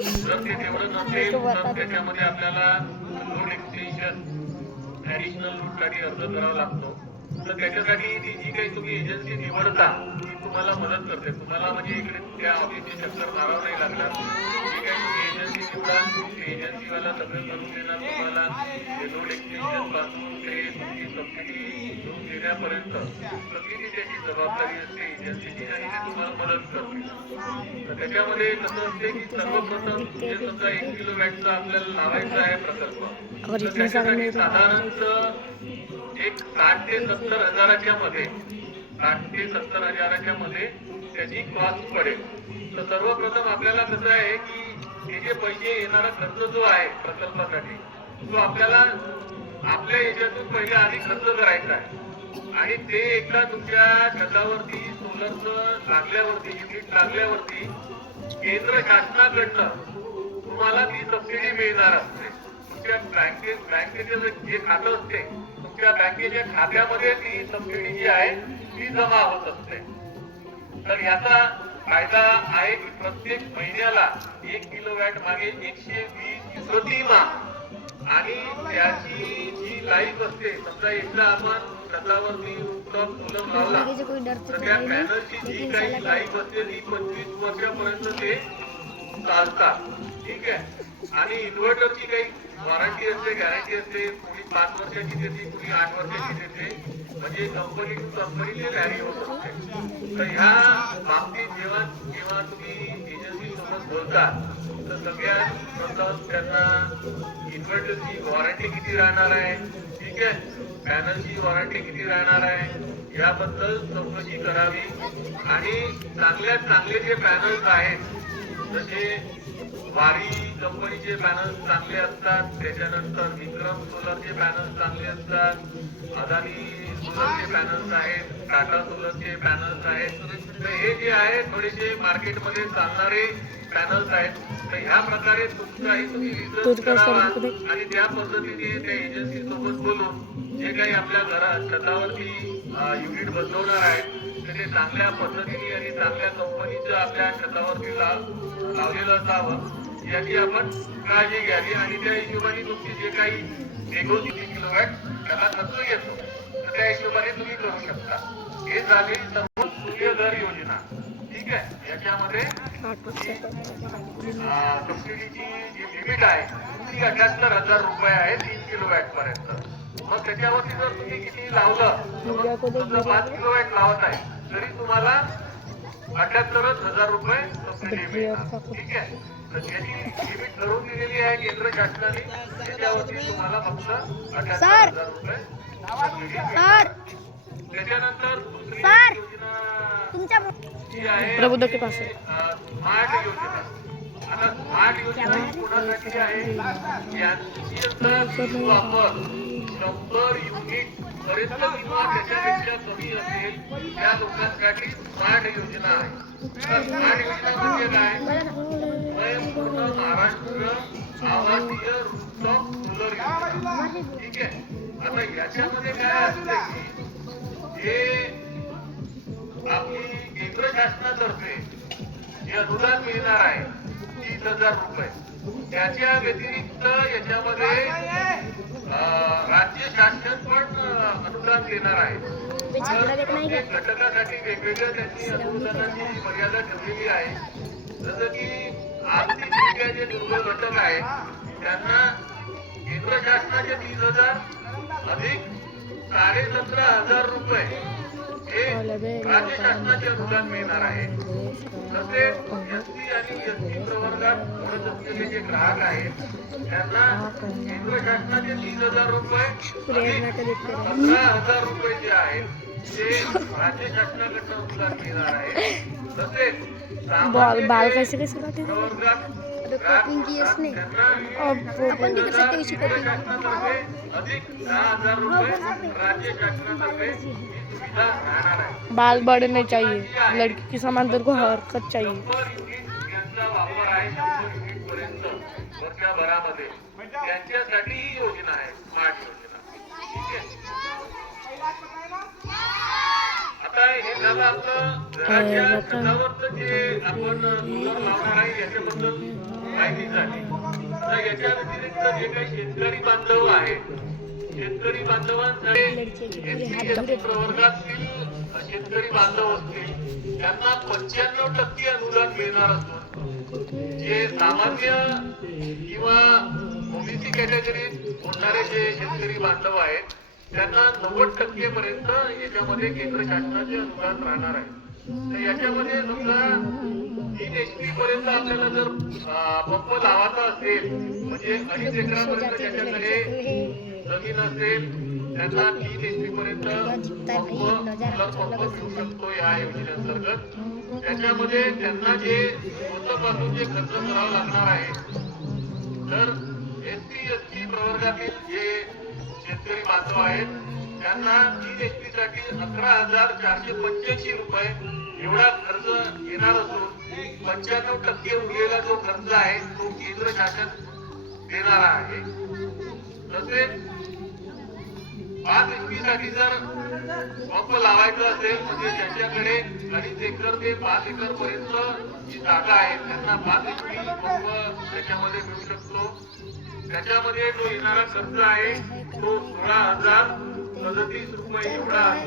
जर ते तेवढं नसेल तर त्याच्यामध्ये आपल्याला लोड एक्सटेन्शन ऍडिशनल लूटसाठी अर्ज करावा लागतो. तर त्याच्यासाठी ती जी काही तुम्ही एजन्सी निवडता ती तुम्हाला मदत करते. तुम्हाला म्हणजे इकडे त्या ऑफिसची चक्कर मारावं नाही लागणार. जी काही तुम्ही एजन्सी निवडाल ते एजन्सीवाला सगळं करून देणार तुम्हाला. लोड एक्सटेन्शन पासून ते तुमची सबसिडी लोन देण्यापर्यंत सगळी त्याची जबाबदारी असते एजन्सीची आणि ते तुम्हाला मदत करते. तर त्याच्यामध्ये कसं असते की सर्वप्रथम जे समजा 1 किलो वॅटचा आपल्याला लावायचा आहे प्रकल्प, तर त्याच्यासाठी साधारणतः एक 60 ते 70 हजाराच्या मध्ये 60 ते 70 हजाराच्या मध्ये त्याची कॉस्ट पडेल. तर सर्वप्रथम आपल्याला कसं आहे की हे जे पैसे येणारा खर्च जो आहे प्रकल्पासाठी तो आपल्याला आपल्या याच्यातून पहिले आधी खर्च करायचा आहे. आणि ते एकदा तुमच्या छतावरती सोलरचं लागल्यावरती युनिट लागल्यावरती केंद्र शासनाकडनं तुम्हाला ती सबसिडी मिळणार असते. तुमच्या बँकेचे जे खातं असते तुमच्या बँकेच्या खात्यामध्ये ती सबसिडी जी आहे ती जमा होत असते. तर याचा फायदा आहे की प्रत्येक महिन्याला 1 किलोवॅट मागे 120 प्रतिमाह आणि त्याची जी लाईफ असते समजा एकदा आपण छतावरती रूफटॉप सोलर लावला तर त्या पॅनलची जी काही लाईफ असते ती 25 वर्षापर्यंत ते चालतात. ठीक आहे. आणि इन्व्हर्टरची काही वॉरंटी असते गॅरंटी असते. कुणी 5 वर्षाची देते कुणी 8 वर्षाची देते. म्हणजे कंपनी टू कंपनी ते व्हॅरी होत असते. तर ह्या बाबतीत जेव्हा तुम्ही एजन्सी सोबत बोलता तर सगळ्यात प्रथम त्यांना इन्व्हर्टरची वॉरंटी किती राहणार आहे, ठीक आहे, पॅनलची वॉरंटी किती राहणार आहे याबद्दल चौकशी करावी. आणि चांगल्यात चांगले जे पॅनल्स आहेत जसे वारी कंपनीचे पॅनल्स चांगले असतात, त्याच्यानंतर विक्रम सोलरचे पॅनल्स चांगले असतात, अदानी सोलरचे पॅनल्स आहेत, टाटा सोलरचे पॅनल्स आहेत. तर हे जे आहे थोडेसे मार्केटमध्ये चालणारे पॅनल्स आहेत. तर ह्या प्रकारे तुमचाही तुम्ही रिसर्च करावा आणि त्या पद्धतीने त्या एजन्सी सोबत बोलून जे काही आपल्या घरात छतावरती युनिट बसवणार आहेत तर ते चांगल्या पद्धतीने आणि चांगल्या कंपनीचं आपल्या छतावरती लावलेलं असावं याची आपण काळजी घ्यावी. आणि त्या हिशोबाने तुमची जे काही 1 किलोवॅट त्याला खर्च येतो तर त्या हिशोबाने तुम्ही करू शकता. हे झाले सर्व सूर्यघर योजना. ठीक आहे. याच्यामध्ये सबसिडीची जी लिमिट आहे ती 78,000 रुपये आहे 3 किलोवॅट पर्यंत. मग त्याच्यावरती जर तुम्ही किती लावलं 5 किलोवॅट लावत आहे तरी तुम्हाला 78,000 रुपये सबसिडी मिळणार. ठीक आहे. तर ज्याची लिमिट ठरवून दिलेली आहे केंद्र शासनाने त्याच्यावरती तुम्हाला फक्त 78,000 रुपये सबसिडी मिळणार. त्याच्यानंतर दुसरी योजना जी आहे स्मार्ट योजना. आता स्मार्ट योजना कोणासाठी आहे यांची वापर 100 युनिट पर्यंत किंवा त्याच्यापेक्षा कमी असेल त्या लोकांसाठी स्मार्ट योजना आहे. तर स्मार्ट योजना म्हणजे काय, स्वयंपूर्ण महाराष्ट्र आवासीय रूफटॉप सोलर योजना. ठीक आहे. आता याच्यामध्ये काय असतं की हे आपली केंद्र शासनातर्फे जे अनुदान मिळणार आहे 30,000 रुपये त्याच्या व्यतिरिक्त याच्यामध्ये राज्य शासन पण अनुदान देणार आहे. प्रत्येक घटकासाठी वेगवेगळ्या त्यांची अनुदानाची मर्यादा ठेवलेली आहे. जसं की आर्थिकदृष्ट्या जे दुर्बल घटक आहेत त्यांना केंद्र शासनाचे 30,000 अधिक 17,500 रुपये हे राज्य शासनाचे अनुदान मिळणार आहे. तसेच एसटी आणि एसटी प्रवर्गात मोडत असलेले जे ग्राहक आहेत त्यांना केंद्र शासनाचे 30,000 रुपये 15,000 रुपये जे आहेत ते राज्य शासनाकडनं अनुदान मिळणार आहे. तसेच प्रवर्गात बाल बढ़ने चाहिए, लड़की की समांतर को हरकत चाहिए. त्यांच्यासाठी ही योजना आहे स्मार्ट योजना. ठीक आहे. आता हे झालं आपलं घराच्या छतावरचं जे आपण सोलर लावणार आहे याच्याबद्दल माहिती झाली. तर याच्या व्यतिरिक्त जे काही शेतकरी बांधव आहेत, शेतकरी बांधवांसाठी SC प्रवर्गातील शेतकरी बांधव असतील त्यांना 95% अनुदान मिळणार असून जे सामान्य किंवा ओबीसी कॅटेगरीत होणारे जे शेतकरी बांधव आहेत त्यांना 90% पर्यंत याच्यामध्ये केंद्र शासनाचे अनुदान राहणार आहे. तर याच्यामध्ये समजा 3 HP पर्यंत आपल्याला जर पंप लावायचा असेल म्हणजे 2.5 एकरापर्यंत ज्याच्याकडे जमीन असेल त्यांना 3 HP पर्यंत पंप घेऊ शकतो या योजनेअंतर्गत. त्याच्यामध्ये त्यांना जे स्वतःपासून जे खर्च करावा लागणार आहे तर SC प्रवर्गातील जे शेतकरी बांधव आहेत त्यांना 3 HP साठी 11,485 रुपये एवढा खर्च येणार असून 95% उरलेला जो खर्च आहे तो केंद्र शासन देणार आहे. तसेच 5 HP साठी जर पंप लावायचा असेल म्हणजे ज्यांच्याकडे 2.5 एकर ते 5 एकर पर्यंत जी जागा आहे त्यांना 5 HP पंप त्याच्यामध्ये मिळू शकतो. त्याच्यामध्ये जो येणारा खर्च आहे तो 16,037 रुपये एवढा आहे.